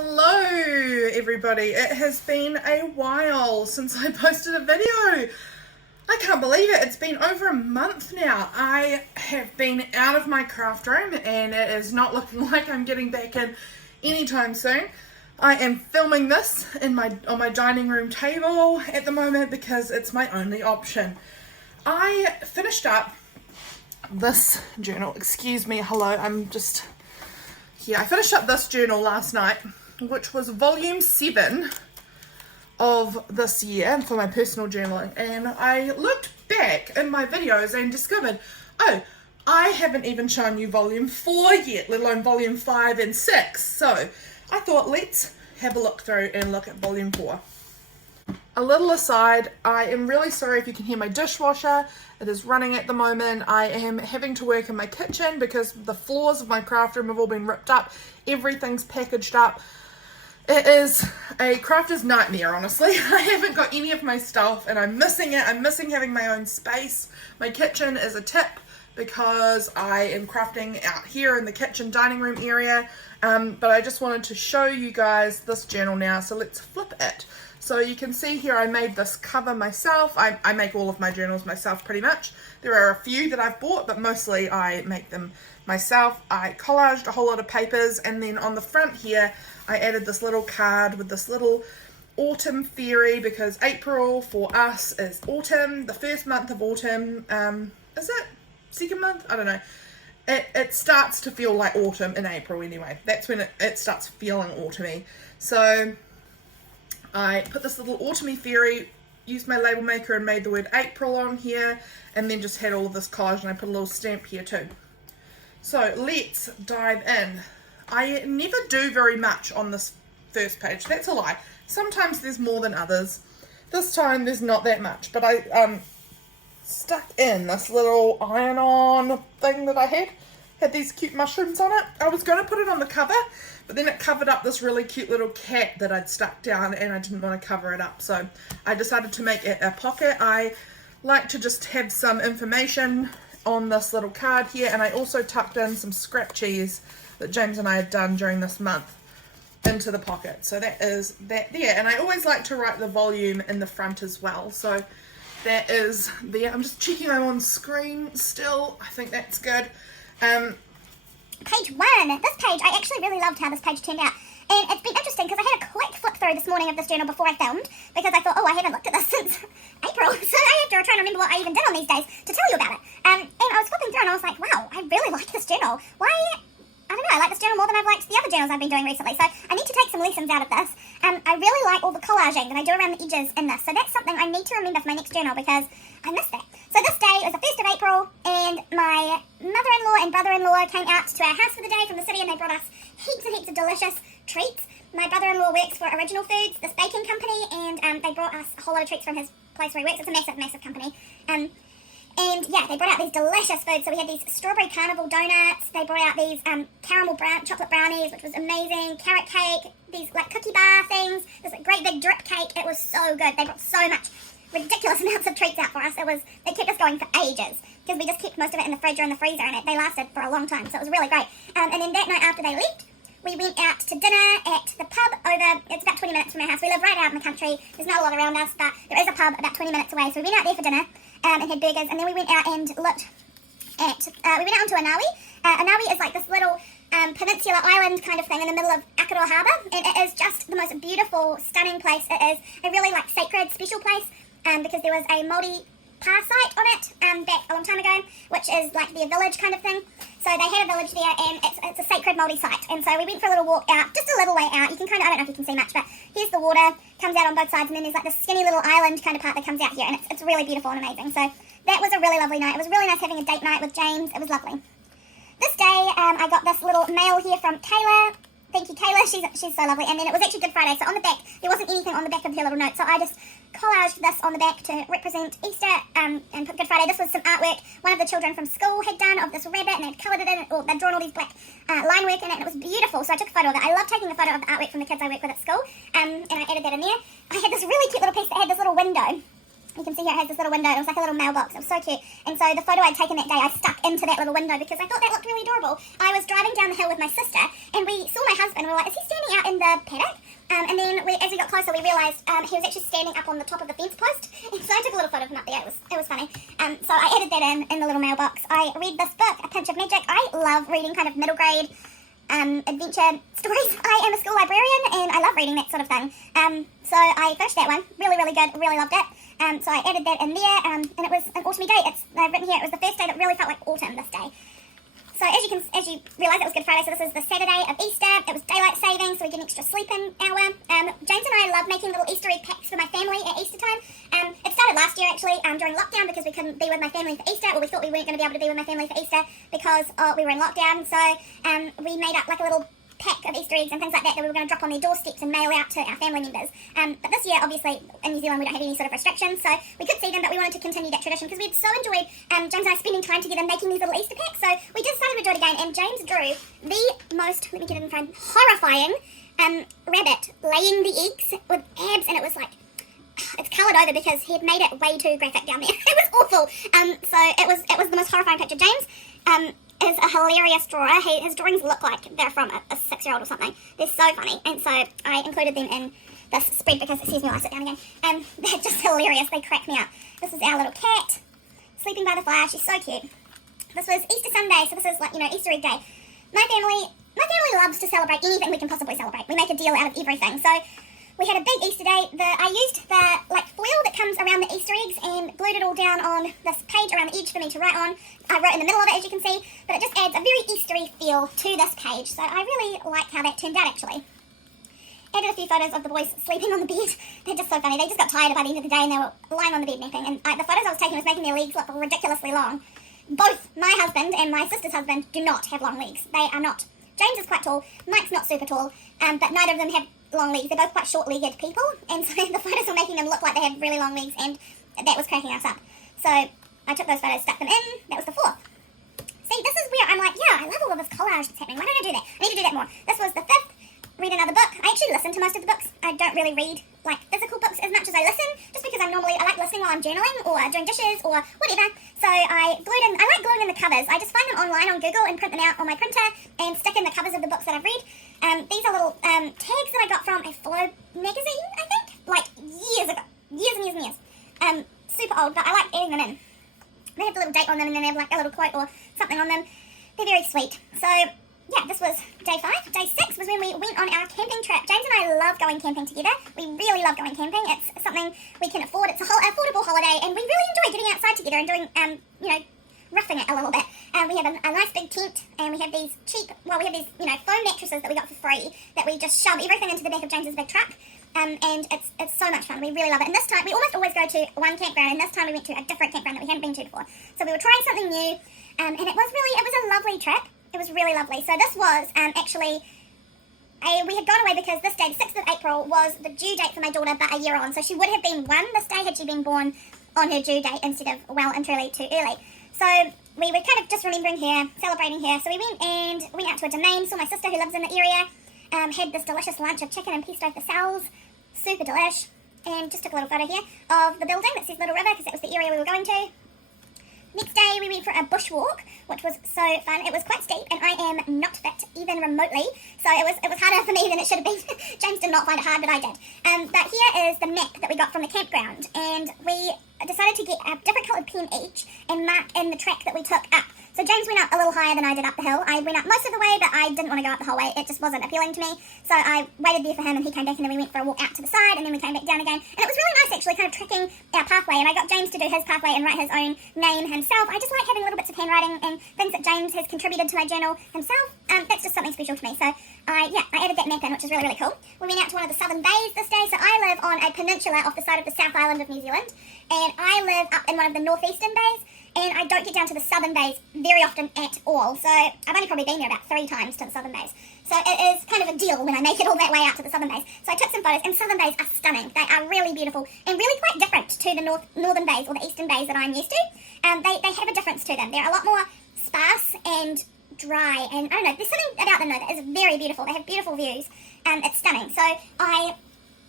Hello everybody, it has been a while since I posted a video. I can't believe it, it's been over a month now. I have been out of my craft room and it is not looking like I'm getting back in anytime soon. I am filming this on my dining room table at the moment because it's my only option. I finished up this journal, excuse me, hello, I'm just here. I finished up this journal last night, which was volume 7 of this year for my personal journaling, and I looked back in my videos and discovered, oh, I haven't even shown you volume 4 yet, let alone volume 5 and 6. So I thought, let's have a look through and look at volume 4. A little aside, I am really sorry if you can hear my dishwasher. It is running at the moment. I am having to work in my kitchen because the floors of my craft room have all been ripped up. Everything's packaged up. It is a crafter's nightmare, honestly. I haven't got any of my stuff and I'm missing it. I'm missing having my own space. My kitchen is a tip because I am crafting out here in the kitchen dining room area. But I just wanted to show you guys this journal now, so let's flip it. So you can see here I made this cover myself. I make all of my journals myself pretty much. There are a few that I've bought, but mostly I make them myself. I collaged a whole lot of papers, and then on the front here I added this little card with this little autumn fairy, because April for us is autumn, the first month of autumn. Is it? Second month? I don't know. It starts to feel like autumn in April anyway. That's when it starts feeling autumny. So I put this little autumny fairy, used my label maker and made the word April on here, and then just had all of this collage, and I put a little stamp here too. So let's dive in. I never do very much on this first page. That's a lie. Sometimes there's more than others. This time there's not that much, but I stuck in this little iron-on thing that I had these cute mushrooms on it. I was going to put it on the cover, but then it covered up this really cute little cat that I'd stuck down, and I didn't want to cover it up, so I decided to make it a pocket. I like to just have some information on this little card here, and I also tucked in some scrap cheese that James and I had done during this month into the pocket. So that is that there, and I always like to write the volume in the front as well, so that is there. I'm just checking I'm on screen still. I think that's good. Page 1. This page, I actually really loved how this page turned out. And it's been interesting because I had a quick flip through this morning of this journal before I filmed, because I thought, oh, I haven't looked at this since April, so I have to try and remember what I even did on these days to tell you about it. And I was flipping through and I was like, wow, I really like this journal. Why? I don't know, I like this journal more than I've liked the other journals I've been doing recently, so I need to take some lessons out of this. I really like all the collaging that I do around the edges in this, so that's something I need to remember for my next journal because I missed that. So this day was the 1st of April, and my mother-in-law and brother-in-law came out to our house for the day from the city, and they brought us heaps and heaps of delicious treats. My brother-in-law works for Original Foods, this baking company, and they brought us a whole lot of treats from his place where he works. It's a massive, massive company. And yeah, they brought out these delicious foods. So we had these strawberry carnival donuts. They brought out these caramel chocolate brownies, which was amazing. Carrot cake, these like cookie bar things. This like, great big drip cake. It was so good. They brought so much ridiculous amounts of treats out for us. It kept us going for ages because we just kept most of it in the fridge or in the freezer, and they lasted for a long time. So it was really great. And then that night after they left, we went out to dinner at the pub it's about 20 minutes from our house. We live right out in the country. There's not a lot around us, but there is a pub about 20 minutes away. So we went out there for dinner and had burgers, and then we went out and looked at, we went out onto Anawi. Anawi is like this little peninsula island kind of thing in the middle of Akaroa Harbour, and it is just the most beautiful, stunning place. It is a really like sacred, special place because there was a Māori pa site on it back a long time ago, which is like their village kind of thing. So they had a village there, and it's a sacred Māori site. And so we went for a little walk out, just a little way out. You can kind of, I don't know if you can see much, but here's the water, comes out on both sides, and then there's like this skinny little island kind of part that comes out here, and it's really beautiful and amazing. So that was a really lovely night. It was really nice having a date night with James. It was lovely. This day, I got this little mail here from Kayla. Thank you, Kayla. She's so lovely. And then it was actually Good Friday, so on the back, there wasn't anything on the back of her little note, so I just collaged this on the back to represent Easter and put Good Friday. This was some artwork one of the children from school had done of this rabbit, and they'd coloured it in, or they'd drawn all these black line work in it, and it was beautiful, so I took a photo of it. I love taking a photo of the artwork from the kids I work with at school, and I added that in there. I had this really cute little piece that had this little window You can see here it has this little window. It was like a little mailbox. It was so cute. And so the photo I'd taken that day, I stuck into that little window because I thought that looked really adorable. I was driving down the hill with my sister, and we saw my husband. We were like, is he standing out in the paddock? And then as we got closer, we realised he was actually standing up on the top of the fence post. And so I took a little photo of him up there. It was funny. So I added that in the little mailbox. I read this book, A Pinch of Magic. I love reading kind of middle grade adventure stories. I am a school librarian, and I love reading that sort of thing. So I finished that one. Really, really good. Really loved it. So I added that in there, and it was an autumny day. I've written here, it was the first day that really felt like autumn this day. So as you realise, it was Good Friday, so this is the Saturday of Easter. It was daylight saving, so we get an extra sleep-in hour. James and I love making little Easter egg packs for my family at Easter time. It started last year, actually, during lockdown, because we couldn't be with my family for Easter, or we thought we weren't going to be able to be with my family for Easter because we were in lockdown. So we made up like a little pack of Easter eggs and things like that we were going to drop on their doorsteps and mail out to our family members. But this year, obviously, in New Zealand, we don't have any sort of restrictions, so we could see them, but we wanted to continue that tradition because we'd so enjoyed James and I spending time together making these little Easter packs, so we decided we'd do it again, and James drew the most, let me get it in front, horrifying rabbit laying the eggs with abs, and it was like, it's coloured over because he had made it way too graphic down there. It was awful. So it was the most horrifying picture. James is a hilarious drawer. His drawings look like they're from a 6-year-old or something. They're so funny, and so I included them in this spread because, excuse me while I sit down again, they're just hilarious. They crack me up. This is our little cat sleeping by the fire. She's so cute. This was Easter Sunday, so this is like, Easter egg day. My family loves to celebrate anything we can possibly celebrate. We make a deal out of everything. So we had a big Easter day. I used the foil that comes around the Easter eggs and glued it all down on this page around the edge for me to write on. I wrote in the middle of it, as you can see, but it just adds a very Eastery feel to this page. So I really like how that turned out, actually. Added a few photos of the boys sleeping on the bed. They're just so funny. They just got tired by the end of the day and they were lying on the bed napping. And the photos I was taking was making their legs look ridiculously long. Both my husband and my sister's husband do not have long legs. They are not. James is quite tall. Mike's not super tall. But neither of them have long legs. They're both quite short-legged people, and so the photos were making them look like they had really long legs, and that was cracking us up. So I took those photos, stuck them in. That was the 4th. See, this is where I'm like, yeah, I love all of this collage that's happening. Why don't I do that? I need to do that more. This was the 5th. Read another book. I actually listen to most of the books. I don't really read like physical books as much as I listen, just because I like listening while I'm journaling or doing dishes or whatever. So I like gluing in the covers. I just find them online on Google and print them out on my printer and stick in the covers of the books that I've read. These are little tags that I got from a Flow magazine, I think, like years ago. Years and years and years. Super old, but I like adding them in. They have the little date on them, and then they have like a little quote or something on them. They're very sweet. So yeah, this was day 5. Day 6 was when we went on our camping trip. James and I love going camping together. We really love going camping. It's something we can afford. It's a affordable holiday, and we really enjoy getting outside together and doing, roughing it a little bit. We have a nice big tent, and we have these foam mattresses that we got for free that we just shove everything into the back of James's big truck. And it's so much fun. We really love it. And this time, we almost always go to one campground, and this time we went to a different campground that we hadn't been to before. So we were trying something new, and it was a lovely trip. It was really lovely. So this was actually, we had gone away because this day, the 6th of April, was the due date for my daughter, but a year on. So she would have been 1 this day had she been born on her due date instead of well and truly too early. So we were kind of just remembering her, celebrating her. So we went out to a domain, saw my sister who lives in the area, had this delicious lunch of chicken and pesto for Sal's, super delish, and just took a little photo here of the building that says Little River because that was the area we were going to. Next day we went for a bushwalk, which was so fun. It was quite steep, and I am not fit even remotely, so it was harder for me than it should have been. James did not find it hard, but I did. But here is the map that we got from the campground, and we decided to get a different coloured pen each and mark in the track that we took up. So James went up a little higher than I did up the hill. I went up most of the way, but I didn't want to go up the whole way. It just wasn't appealing to me. So I waited there for him, and he came back, and then we went for a walk out to the side, and then we came back down again. And it was really nice, actually, kind of tracking our pathway. And I got James to do his pathway and write his own name himself. I just like having little bits of handwriting and things that James has contributed to my journal himself. That's just something special to me. So I added that map in, which is really, really cool. We went out to one of the southern bays this day. So I live on a peninsula off the side of the South Island of New Zealand, and I live up in one of the northeastern bays. And I don't get down to the southern bays very often at all. So I've only probably been there about 3 times to the southern bays. So it is kind of a deal when I make it all that way out to the southern bays. So I took some photos, and southern bays are stunning. They are really beautiful and really quite different to the northern bays or the eastern bays that I'm used to. They have a difference to them. They're a lot more sparse and dry, and I don't know, there's something about them though that is very beautiful. They have beautiful views. It's stunning. So I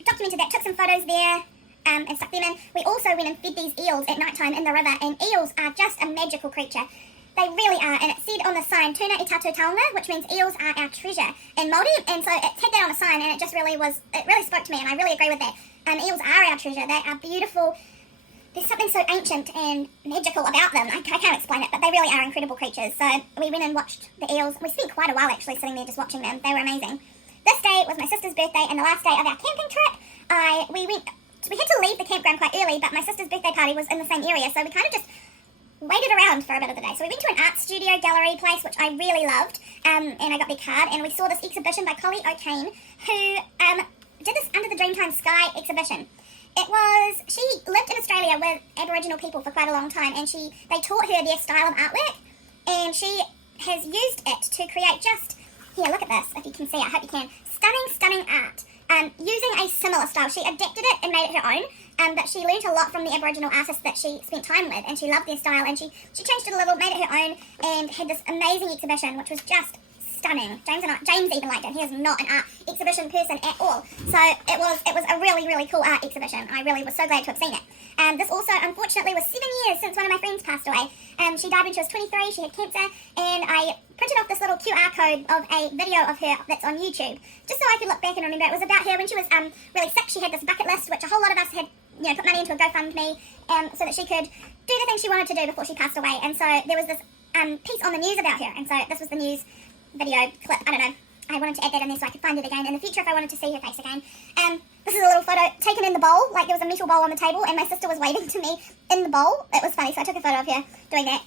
documented that, took some photos there. and stuck them in. We also went and fed these eels at night time in the river, and eels are just a magical creature. They really are, and it said on the sign, Tuna i tatu taonga, which means eels are our treasure in Māori, and so it had that on a sign, and it really spoke to me, and I really agree with that. Eels are our treasure. They are beautiful. There's something so ancient and magical about them. I can't explain it, but they really are incredible creatures. So we went and watched the eels. We spent quite a while actually sitting there just watching them. They were amazing. This day was my sister's birthday and the last day of our camping trip. We had to leave the campground quite early, but my sister's birthday party was in the same area, so we kind of just waited around for a bit of the day. So we went to an art studio gallery place, which I really loved, and I got their card, and we saw this exhibition by Collie O'Kane, who did this Under the Dreamtime Sky exhibition. She lived in Australia with Aboriginal people for quite a long time, and they taught her their style of artwork, and she has used it to create here, look at this, if you can see it, I hope you can, stunning art, using a similar style. She adapted it and made it her own, but she learnt a lot from the Aboriginal artists that she spent time with, and she loved their style, and she changed it a little, made it her own, and had this amazing exhibition, which was just stunning. James even liked it. He is not an art exhibition person at all. So it was a really, really cool art exhibition. I really was so glad to have seen it. This also, unfortunately, was 7 years since one of my friends passed away. She died when she was 23. She had cancer, and I printed off this little QR code of a video of her that's on YouTube, just so I could look back and remember. It was about her when she was really sick. She had this bucket list, which a whole lot of us had, put money into a GoFundMe, so that she could do the things she wanted to do before she passed away. And so there was this piece on the news about her, and so this was the news video clip. I don't know, I wanted to add that in there so I could find it again in the future if I wanted to see her face again. This is a little photo taken in the bowl, like there was a metal bowl on the table and my sister was waving to me in the bowl. It was funny, so I took a photo of her doing that.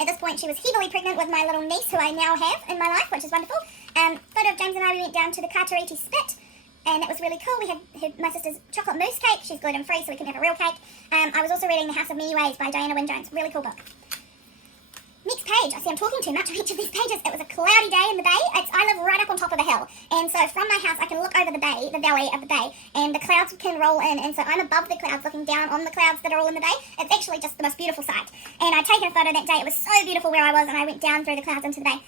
At this point she was heavily pregnant with my little niece, who I now have in my life, which is wonderful. Photo of James and I, we went down to the Katariti Spit, and that was really cool. We had my sister's chocolate mousse cake. She's gluten free, so we can have a real cake. I was also reading The House of Many Ways by Diana Wynne Jones, really cool book. Next page, I see I'm talking too much on each of these pages. It was a cloudy day in the bay. I live right up on top of a hill, and so from my house I can look over the bay, the valley of the bay, and the clouds can roll in, and so I'm above the clouds looking down on the clouds that are all in the bay. It's actually just the most beautiful sight, and I'd taken a photo that day. It was so beautiful where I was, and I went down through the clouds into the bay.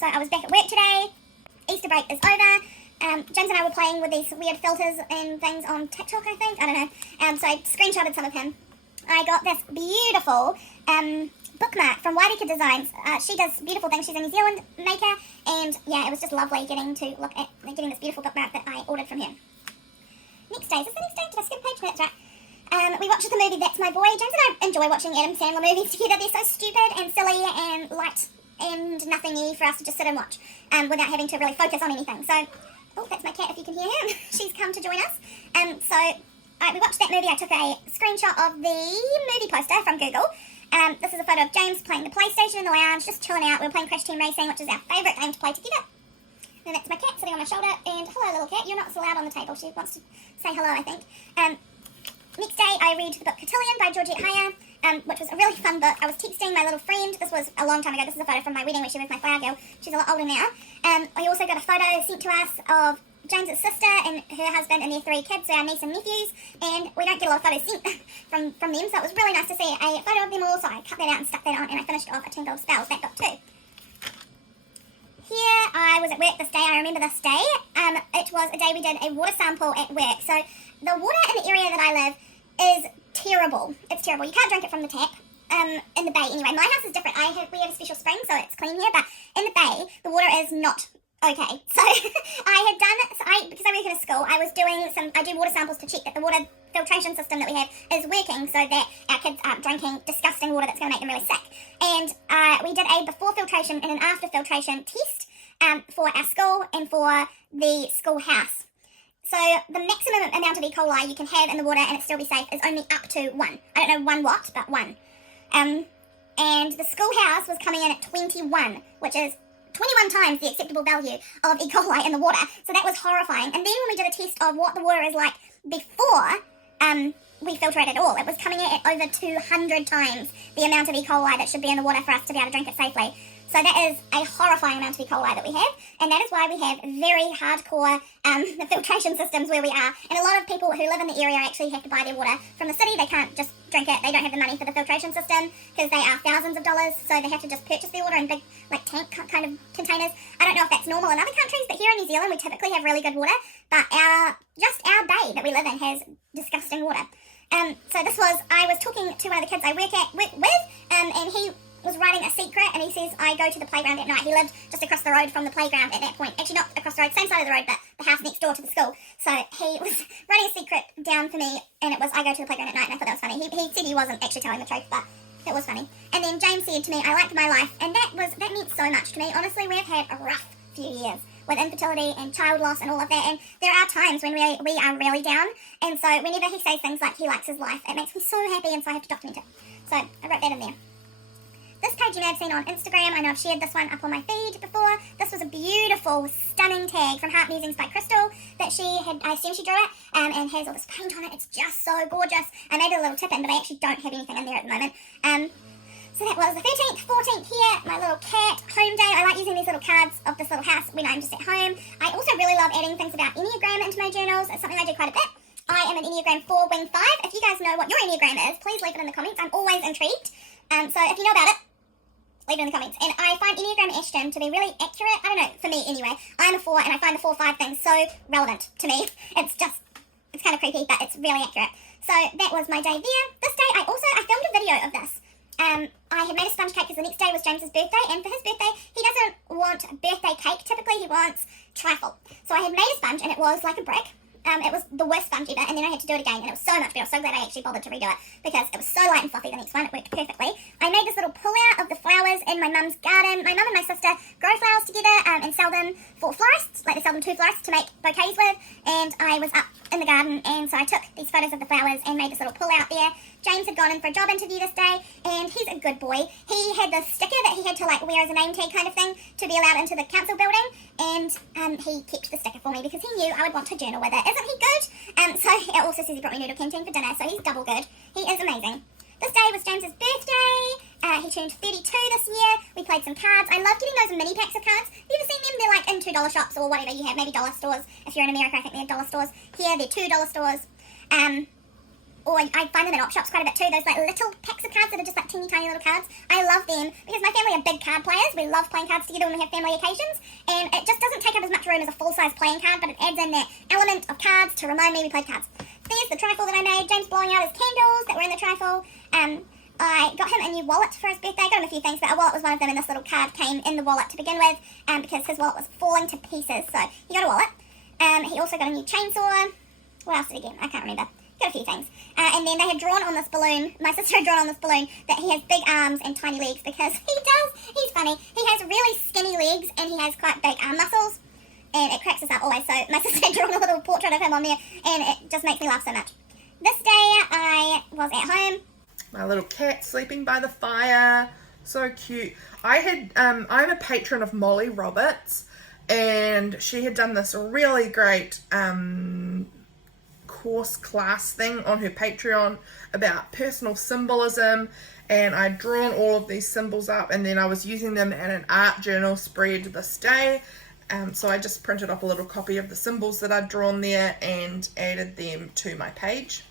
So I was back at work today. Easter break is over. James and I were playing with these weird filters and things on TikTok, I think. I don't know. So I screenshotted some of him. I got this beautiful bookmark from Wairika Designs. She does beautiful things. She's a New Zealand maker, and yeah, it was just lovely getting to look at getting this beautiful bookmark that I ordered from her. Next day. Is this the next day? Did I skip a page? No, that's right. We watched the movie That's My Boy. James and I enjoy watching Adam Sandler movies together. They're so stupid and silly and light and nothingy for us to just sit and watch without having to really focus on anything. So, oh, that's my cat if you can hear him. She's come to join us. We watched that movie. I took a screenshot of the movie poster from Google. This is a photo of James playing the PlayStation in the lounge, just chilling out. We were playing Crash Team Racing, which is our favourite game to play together. And that's my cat sitting on my shoulder. And hello, little cat. You're not so loud on the table. She wants to say hello, I think. Next day, I read the book Cotillion by Georgette Heyer, which was a really fun book. I was texting my little friend. This was a long time ago. This is a photo from my wedding where she was my flower girl. She's a lot older now. We also got a photo sent to us of James's sister and her husband and their 3 kids, so our niece and nephews, and we don't get a lot of photos sent from them, so it was really nice to see a photo of them all, so I cut that out and stuck that on, and I finished off a Tingle of Spells, that got 2. Here, I was at work this day. I remember this day. It was a day we did a water sample at work, so the water in the area that I live is terrible. It's terrible. You can't drink it from the tap. In the bay anyway. My house is different. We have a special spring, so it's clean here, but in the bay, the water is not okay. So because I work in a school, I do water samples to check that the water filtration system that we have is working so that our kids aren't drinking disgusting water that's going to make them really sick. And we did a before filtration and an after filtration test for our school and for the schoolhouse. So the maximum amount of E. coli you can have in the water and it still be safe is only up to 1. I don't know 1 what, but 1. And the schoolhouse was coming in at 21, which is 21 times the acceptable value of E. coli in the water. So that was horrifying. And then when we did a test of what the water is like before we filter it at all, it was coming in at over 200 times the amount of E. coli that should be in the water for us to be able to drink it safely. So that is a horrifying amount of E. coli that we have, and that is why we have very hardcore filtration systems where we are. And a lot of people who live in the area actually have to buy their water from the city. They can't just drink it. They don't have the money for the filtration system because they are thousands of dollars, so they have to just purchase their water in big, like, tank kind of containers. I don't know if that's normal in other countries, but here in New Zealand we typically have really good water, but our bay that we live in has disgusting water. So I was talking to one of the kids I work with, and he was writing a secret, and he says, I go to the playground at night. He lived just across the road from the playground at that point. Actually, not across the road, same side of the road, but the house next door to the school. So he was writing a secret down for me, and it was, I go to the playground at night, and I thought that was funny. He said he wasn't actually telling the truth, but it was funny. And then James said to me, I liked my life, and that meant so much to me. Honestly, we've had a rough few years with infertility and child loss and all of that, and there are times when we are really down, and so whenever he says things like he likes his life, it makes me so happy, and so I have to document it. So I wrote that in there. This page you may have seen on Instagram. I know I've shared this one up on my feed before. This was a beautiful, stunning tag from Heart Musings by Crystal that she had, I assume she drew it, and has all this paint on it. It's just so gorgeous. I made a little tip in, but I actually don't have anything in there at the moment. So that was the 13th, 14th here, my little cat, home day. I like using these little cards of this little house when I'm just at home. I also really love adding things about Enneagram into my journals. It's something I do quite a bit. I am an Enneagram 4 Wing 5. If you guys know what your Enneagram is, please leave it in the comments. I'm always intrigued. So if you know about it, leave it in the comments. And I find Enneagram Ashton to be really accurate. I don't know, for me anyway. I'm a 4, and I find the 4-5 thing so relevant to me. It's kind of creepy, but it's really accurate. So that was my day there. This day, I filmed a video of this. I had made a sponge cake because the next day was James's birthday, and for his birthday, he doesn't want birthday cake. Typically, he wants trifle. So I had made a sponge, and it was like a brick. It was the worst sponge ever, and then I had to do it again, and it was so much better. I was so glad I actually bothered to redo it because it was so light and fluffy. The next one, it worked perfectly. I made this little pull-out of the flowers in my mum's garden. My mum and my sister grow flowers together and sell them for florists, like they sell them to florists to make bouquets with, and I was up in the garden, and so I took these photos of the flowers and made this little pull-out there. James had gone in for a job interview this day, and he's a good boy. He had this sticker that he had to, like, wear as a name tag kind of thing to be allowed into the council building, and he kept the sticker for me because he knew I would want to journal with it. Isn't he good? So it also says he brought me noodle canteen for dinner, so he's double good. He is amazing. This day was James's birthday. He turned 32 this year. We played some cards. I love getting those mini packs of cards. Have you ever seen them? They're like in $2 shops or whatever you have, maybe dollar stores. If you're in America, I think they're dollar stores. Here, they're $2 stores. Or I find them in op shops quite a bit too, those like little packs of cards that are just like teeny tiny little cards. I love them because my family are big card players. We love playing cards together when we have family occasions, and it just doesn't take up as much room as a full-size playing card, but it adds in that element of cards to remind me we played cards. There's the trifle that I made. James blowing out his candles that were in the trifle. I got him a new wallet for his birthday. I got him a few things, but a wallet was one of them, and this little card came in the wallet to begin with because his wallet was falling to pieces, so he got a wallet. He also got a new chainsaw. What else did he get? I can't remember. Got a few things. And then they had drawn on this balloon, my sister had drawn on this balloon, that he has big arms and tiny legs because he does. He's funny. He has really skinny legs and he has quite big arm muscles. And it cracks us up always. So my sister had drawn a little portrait of him on there, and it just makes me laugh so much. This day I was at home. My little cat sleeping by the fire. So cute. I'm a patron of Molly Roberts, and she had done this really great course class thing on her Patreon about personal symbolism, and I'd drawn all of these symbols up, and then I was using them in an art journal spread this day. So I just printed off a little copy of the symbols that I'd drawn there and added them to my page.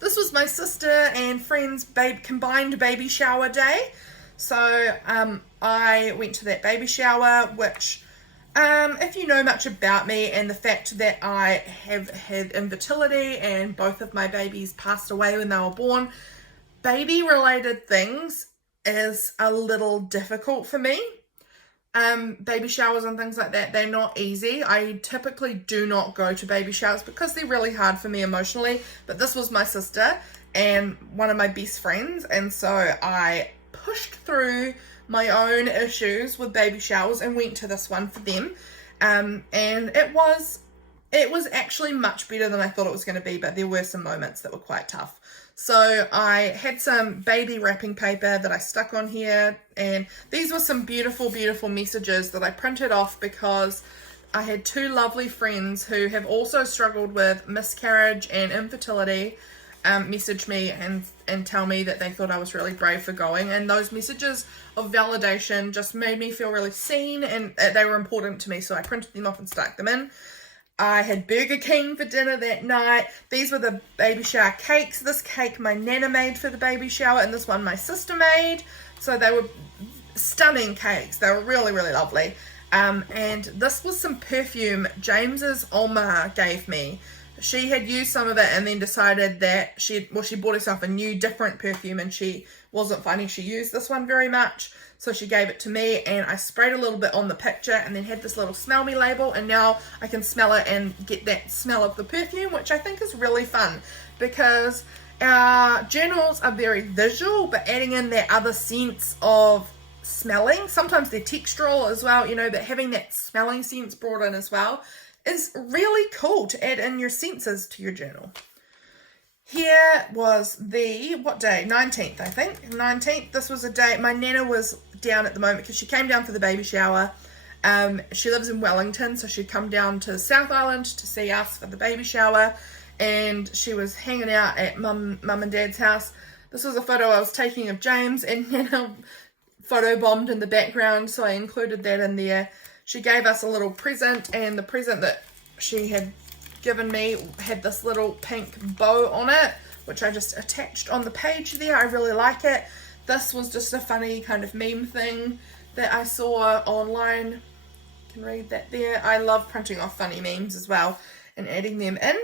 This was my sister and friend's combined baby shower day. So I went to that baby shower, which if you know much about me and the fact that I have had infertility and both of my babies passed away when they were born, baby related things is a little difficult for me. Baby showers and things like that, they're not easy. I typically do not go to baby showers because they're really hard for me emotionally, but this was my sister and one of my best friends, and so I pushed through my own issues with baby showers and went to this one for them, and it was actually much better than I thought it was going to be, but there were some moments that were quite tough. So I had some baby wrapping paper that I stuck on here, and these were some beautiful, beautiful messages that I printed off because I had two lovely friends who have also struggled with miscarriage and infertility, message me and tell me that they thought I was really brave for going, and those messages of validation just made me feel really seen, and they were important to me, so I printed them off and stuck them in. I had Burger King for dinner that night. These were the baby shower cakes. This cake my nana made for the baby shower, and this one my sister made. So they were stunning cakes. They were really, really lovely. And this was some perfume James's Oma gave me. She had used some of it and then decided that she bought herself a new different perfume, and she wasn't finding she used this one very much. So she gave it to me, and I sprayed a little bit on the picture and then had this little smell me label, and now I can smell it and get that smell of the perfume, which I think is really fun, because our journals are very visual, but adding in that other sense of smelling, sometimes they're textural as well, but having that smelling sense brought in as well is really cool to add in your senses to your journal. Here was the, what day? 19th, I think. 19th. This was a day, my nana was down at the moment because she came down for the baby shower. She lives in Wellington, so she'd come down to South Island to see us for the baby shower, and she was hanging out at mum and dad's house. This was a photo I was taking of James, and Nana photo bombed in the background, so I included that in there. She gave us a little present, and the present that she had given me had this little pink bow on it, which I just attached on the page there. I really like it. This was just a funny kind of meme thing that I saw online. You can read that there. I love printing off funny memes as well and adding them in.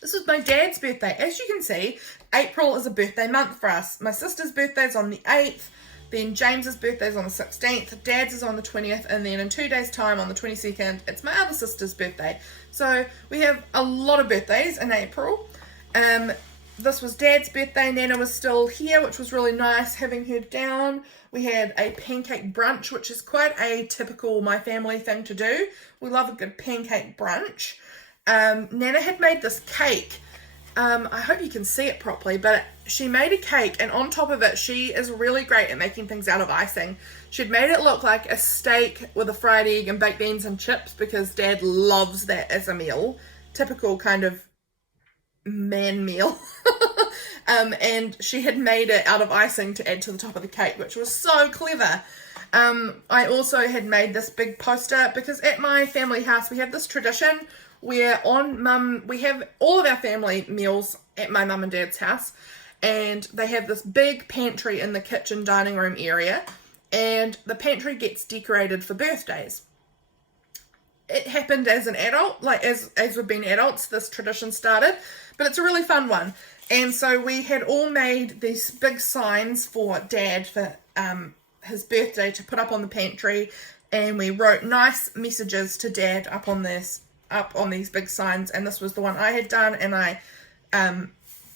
This was my dad's birthday. As you can see, April is a birthday month for us. My sister's birthday is on the 8th. Then James's birthday is on the 16th, Dad's is on the 20th, and then in 2 days' time on the 22nd, it's my other sister's birthday. So we have a lot of birthdays in April. This was Dad's birthday. Nana was still here, which was really nice having her down. We had a pancake brunch, which is quite a typical my family thing to do. We love a good pancake brunch. Nana had made this cake. I hope you can see it properly, but she made a cake, and on top of it, she is really great at making things out of icing. She'd made it look like a steak with a fried egg and baked beans and chips, because Dad loves that as a meal. Typical kind of man meal. And she had made it out of icing to add to the top of the cake, which was so clever. I also had made this big poster, because at my family house, we have this tradition where we have all of our family meals at my mum and dad's house, and they have this big pantry in the kitchen dining room area, and the pantry gets decorated for birthdays. It happened as an adult, like as we've been adults, this tradition started, but it's a really fun one. And so we had all made these big signs for Dad for his birthday to put up on the pantry, and we wrote nice messages to Dad up on these big signs, and this was the one I had done, and I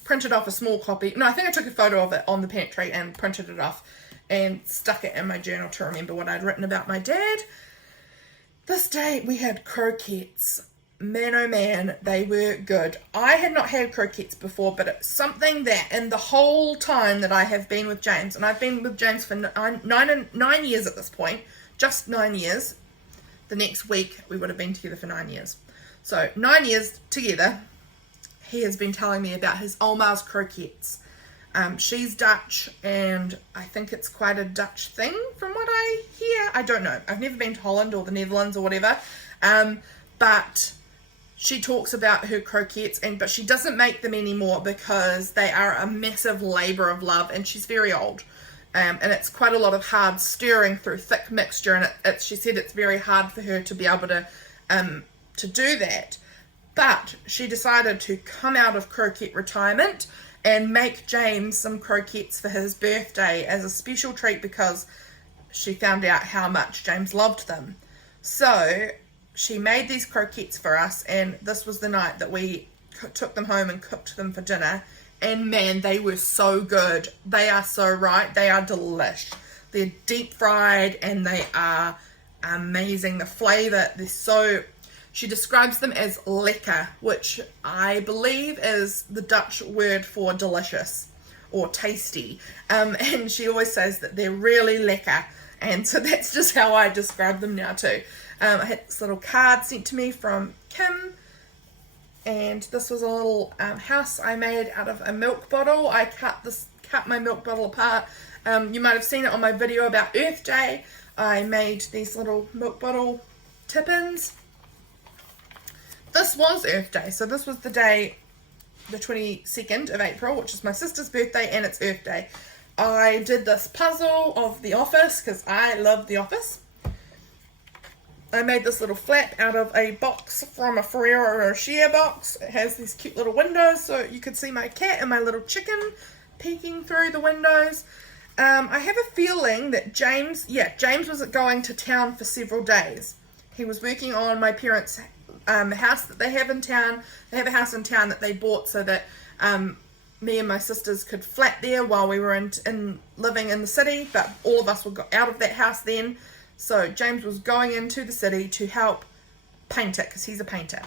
printed off a small copy. No, I think I took a photo of it on the pantry and printed it off and stuck it in my journal to remember what I'd written about my dad. This day we had croquettes. Man, oh man, they were good. I had not had croquettes before, but it's something that in the whole time that I have been with James, and I've been with James for 9 years at this point, just 9 years. The next week we would have been together for 9 years. So 9 years together, he has been telling me about his Oma's croquettes. She's Dutch, and I think it's quite a Dutch thing from what I hear. I don't know. I've never been to Holland or the Netherlands or whatever. But she talks about her croquettes, but she doesn't make them anymore because they are a massive labour of love, and she's very old. And it's quite a lot of hard stirring through thick mixture, and she said it's very hard for her to be able to do that. But she decided to come out of croquette retirement and make James some croquettes for his birthday as a special treat, because she found out how much James loved them. So she made these croquettes for us, and this was the night that we took them home and cooked them for dinner. And man, they were so good. They are so right. They are delish. They're deep fried, and they are amazing. The flavour, she describes them as lekker, which I believe is the Dutch word for delicious or tasty. And she always says that they're really lekker. And so that's just how I describe them now too. I had this little card sent to me from Kim, and this was a little house I made out of a milk bottle. I cut my milk bottle apart. You might have seen it on my video about Earth Day. I made these little milk bottle tip-ins. This was Earth Day, so this was the day, the 22nd of April, which is my sister's birthday, and it's Earth Day. I did this puzzle of The Office, because I love The Office. I made this little flap out of a box from a Ferrero Rocher box. It has these cute little windows, so you could see my cat and my little chicken peeking through the windows. I have a feeling that James was going to town for several days. He was working on my parents' house that they have in town. They have a house in town that they bought so that me and my sisters could flat there while we were in living in the city, but all of us were out of that house then. So James was going into the city to help paint it, because he's a painter.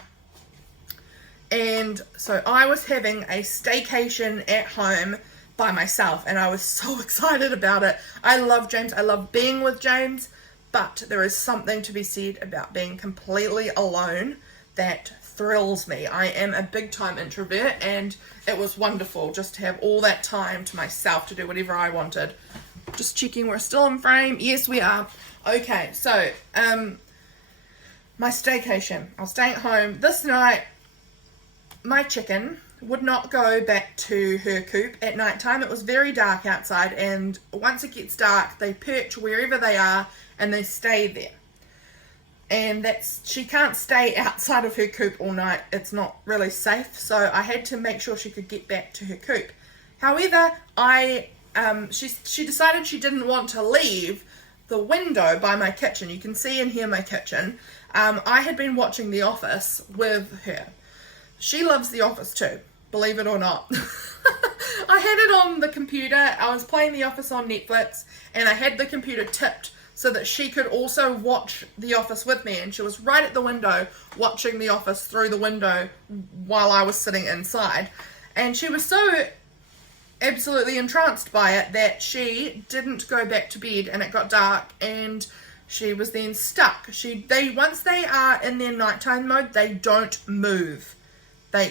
And so I was having a staycation at home by myself, and I was so excited about it. I love James. I love being with James, but there is something to be said about being completely alone that thrills me. I am a big time introvert, and it was wonderful just to have all that time to myself to do whatever I wanted. Just checking we're still in frame. Yes, we are. Okay, so my staycation. I was staying at home. This night, my chicken would not go back to her coop at night time. It was very dark outside, and once it gets dark, they perch wherever they are and they stay there. And she can't stay outside of her coop all night. It's not really safe, so I had to make sure she could get back to her coop. However, she decided she didn't want to leave the window by my kitchen. You can see and hear my kitchen. I had been watching The Office with her. She loves The Office too, believe it or not. I had it on the computer. I was playing The Office on Netflix, and I had the computer tipped so that she could also watch The Office with me, and she was right at the window watching The Office through the window while I was sitting inside. And she was so absolutely entranced by it that she didn't go back to bed, and it got dark, and she was then stuck. Once they are in their nighttime mode, they don't move.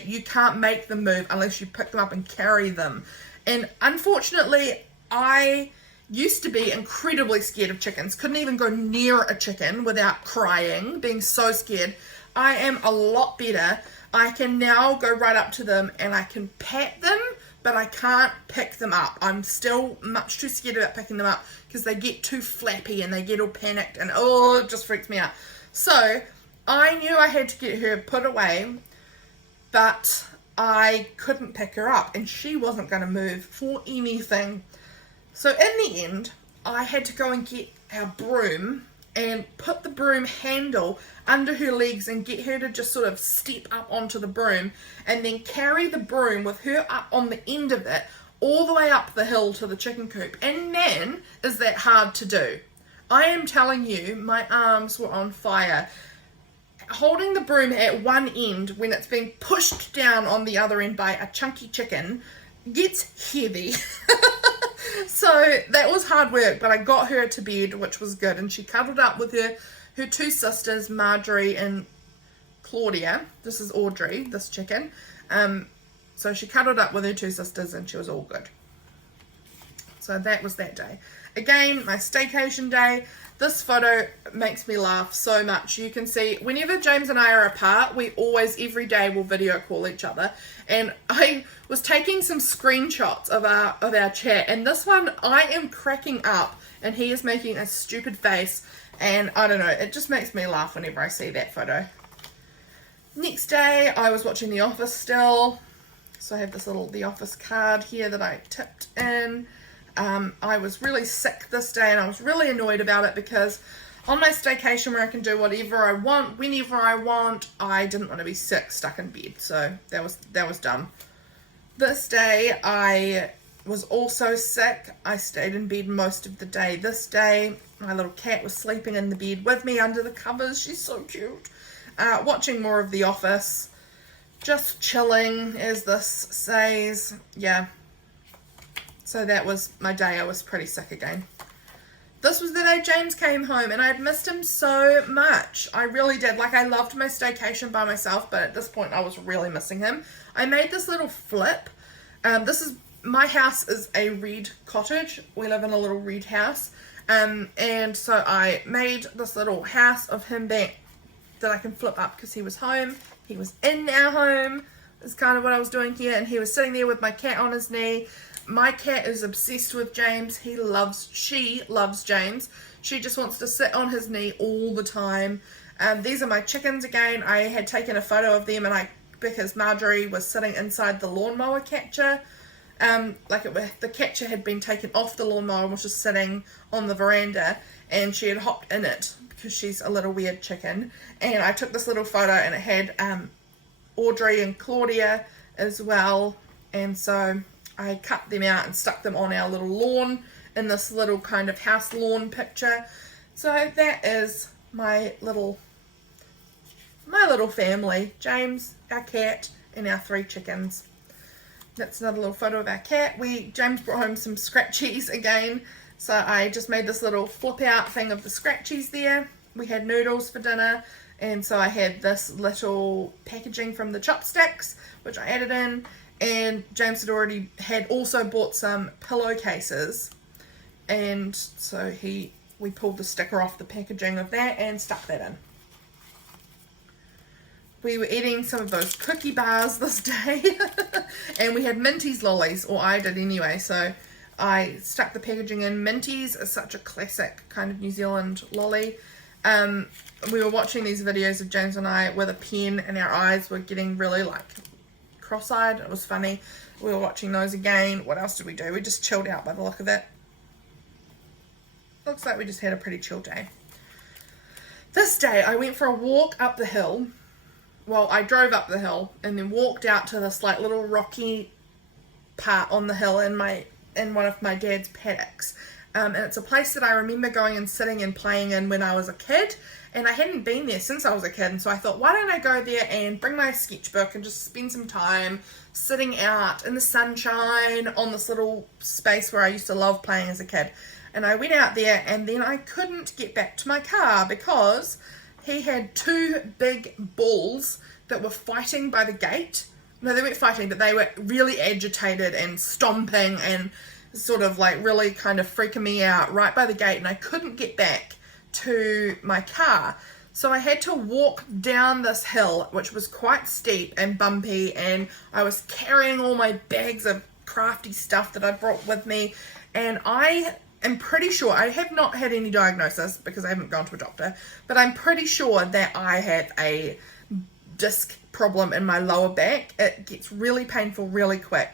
You can't make them move unless you pick them up and carry them. And unfortunately, I used to be incredibly scared of chickens. Couldn't even go near a chicken without crying, being so scared. I am a lot better. I can now go right up to them and I can pat them, but I can't pick them up. I'm still much too scared about picking them up because they get too flappy and they get all panicked, and it just freaks me out. So I knew I had to get her put away, but I couldn't pick her up, and she wasn't going to move for anything. So in the end, I had to go and get our broom and put the broom handle under her legs and get her to just sort of step up onto the broom, and then carry the broom with her up on the end of it all the way up the hill to the chicken coop. And man, is that hard to do. I am telling you, my arms were on fire. Holding the broom at one end when it's being pushed down on the other end by a chunky chicken gets heavy. So that was hard work, but I got her to bed, which was good, and she cuddled up with her two sisters, Marjorie and Claudia. This is Audrey, this chicken. So she cuddled up with her two sisters, and she was all good. So that was that day. Again, my staycation day. This photo makes me laugh so much. You can see whenever James and I are apart, we always, every day, will video call each other. And I was taking some screenshots of our chat, and this one, I am cracking up, and he is making a stupid face, and I don't know, it just makes me laugh whenever I see that photo. Next day, I was watching The Office still. So I have this little The Office card here that I tipped in. I was really sick this day, and I was really annoyed about it because on my staycation where I can do whatever I want, whenever I want, I didn't want to be sick, stuck in bed. So that was dumb. This day I was also sick. I stayed in bed most of the day this day. My little cat was sleeping in the bed with me under the covers. She's so cute. Watching more of The Office. Just chilling, as this says. Yeah. So that was my day. I was pretty sick again. this was the day James came home, and I'd missed him so much. I really did. Like, I loved my staycation by myself, but at this point I was really missing him. I made this little flip. My house is a red cottage. We live in a little red house. And so I made this little house of him that I can flip up because he was home. He was in our home, is kind of what I was doing here. And he was sitting there with my cat on his knee. My cat is obsessed with James. She loves James. She just wants to sit on his knee all the time. These are my chickens again. I had taken a photo of them because Marjorie was sitting inside the lawnmower catcher. The catcher had been taken off the lawnmower and was just sitting on the veranda, and she had hopped in it because she's a little weird chicken. And I took this little photo, and it had Audrey and Claudia as well, and so I cut them out and stuck them on our little lawn in this little kind of house lawn picture. So that is my little family: James, our cat, and our 3 chickens. That's another little photo of our cat. James brought home some scratchies again, so I just made this little flip out thing of the scratchies there. We had noodles for dinner, and so I had this little packaging from the chopsticks, which I added in, and James had also bought some pillowcases, and so we pulled the sticker off the packaging of that and stuck that in. We were eating some of those cookie bars this day, and we had Minties lollies, or I did anyway, so I stuck the packaging in. Minties is such a classic kind of New Zealand lolly. We were watching these videos of James and I with a pen, and our eyes were getting really cross-eyed. It was funny. We were watching those again. What else did we do? We just chilled out by the look of it. Looks like we just had a pretty chill day. This day I went for a walk up the hill. Well, I drove up the hill and then walked out to this little rocky part on the hill in one of my dad's paddocks. And it's a place that I remember going and sitting and playing in when I was a kid, and I hadn't been there since I was a kid, and so I thought, why don't I go there and bring my sketchbook and just spend some time sitting out in the sunshine on this little space where I used to love playing as a kid. And I went out there, and then I couldn't get back to my car because he had 2 big bulls that were fighting by the gate. No, they weren't fighting, but they were really agitated and stomping and sort of really kind of freaking me out right by the gate, and I couldn't get back to my car. So I had to walk down this hill, which was quite steep and bumpy, and I was carrying all my bags of crafty stuff that I brought with me, and I'm pretty sure, I have not had any diagnosis because I haven't gone to a doctor, but I'm pretty sure that I have a disc problem in my lower back. It gets really painful really quick,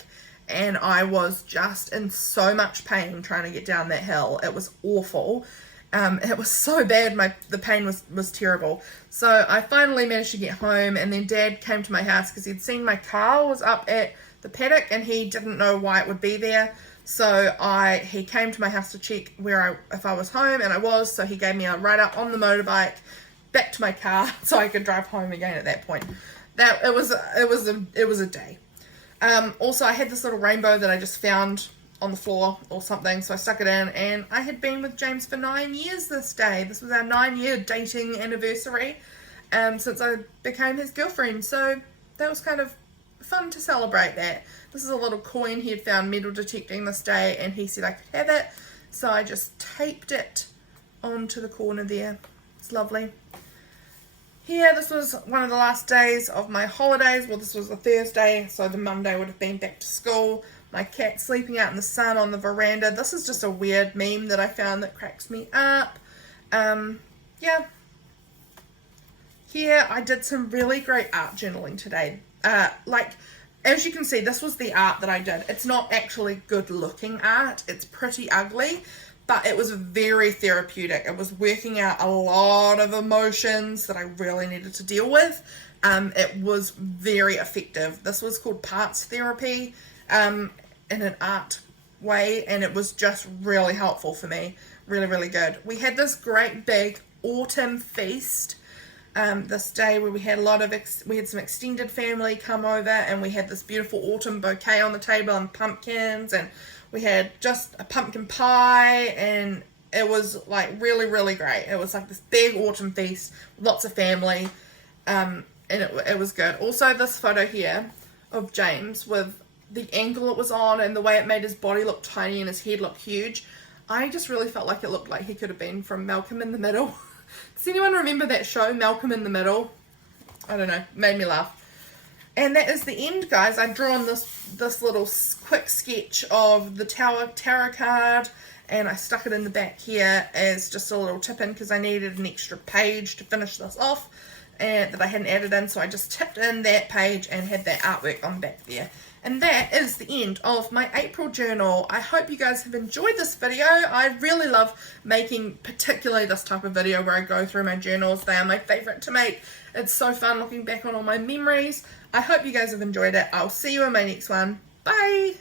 and I was just in so much pain trying to get down that hill. It was awful. It was so bad, the pain was terrible. So I finally managed to get home, and then Dad came to my house because he'd seen my car was up at the paddock and he didn't know why it would be there. So he came to my house to check if I was home, and I was, so he gave me a ride up on the motorbike back to my car so I could drive home again at that point. It was a day. Also, I had this little rainbow that I just found on the floor or something, so I stuck it in, and I had been with James for 9 years this day. This was our 9-year dating anniversary since I became his girlfriend, so that was kind of fun to celebrate that. This is a little coin he had found metal detecting this day, and he said I could have it, so I just taped it onto the corner there. It's lovely. Here, this was one of the last days of my holidays. Well, this was a Thursday, so the Monday would have been back to school. My cat sleeping out in the sun on the veranda. This is just a weird meme that I found that cracks me up. Yeah. Here, I did some really great art journaling today. As you can see, this was the art that I did. It's not actually good looking art. It's pretty ugly, but it was very therapeutic. It was working out a lot of emotions that I really needed to deal with. It was very effective. This was called parts therapy in an art way, and it was just really helpful for me. Really, really good. We had this great big autumn feast this day where we had we had some extended family come over, and we had this beautiful autumn bouquet on the table and pumpkins, and we had just a pumpkin pie, and it was like really, really great. It was like this big autumn feast, lots of family, and it was good. Also, this photo here of James with the angle it was on and the way it made his body look tiny and his head look huge, I just really felt like it looked like he could have been from Malcolm in the Middle. Does anyone remember that show, Malcolm in the Middle? I don't know, made me laugh. And that is the end, guys. I've drawn this little quick sketch of the tarot card, and I stuck it in the back here as just a little tip in because I needed an extra page to finish this off and that I hadn't added in, so I just tipped in that page and had that artwork on the back there. And that is the end of my April journal. I hope you guys have enjoyed this video. I really love making particularly this type of video where I go through my journals. They are my favourite to make. It's so fun looking back on all my memories. I hope you guys have enjoyed it. I'll see you in my next one. Bye!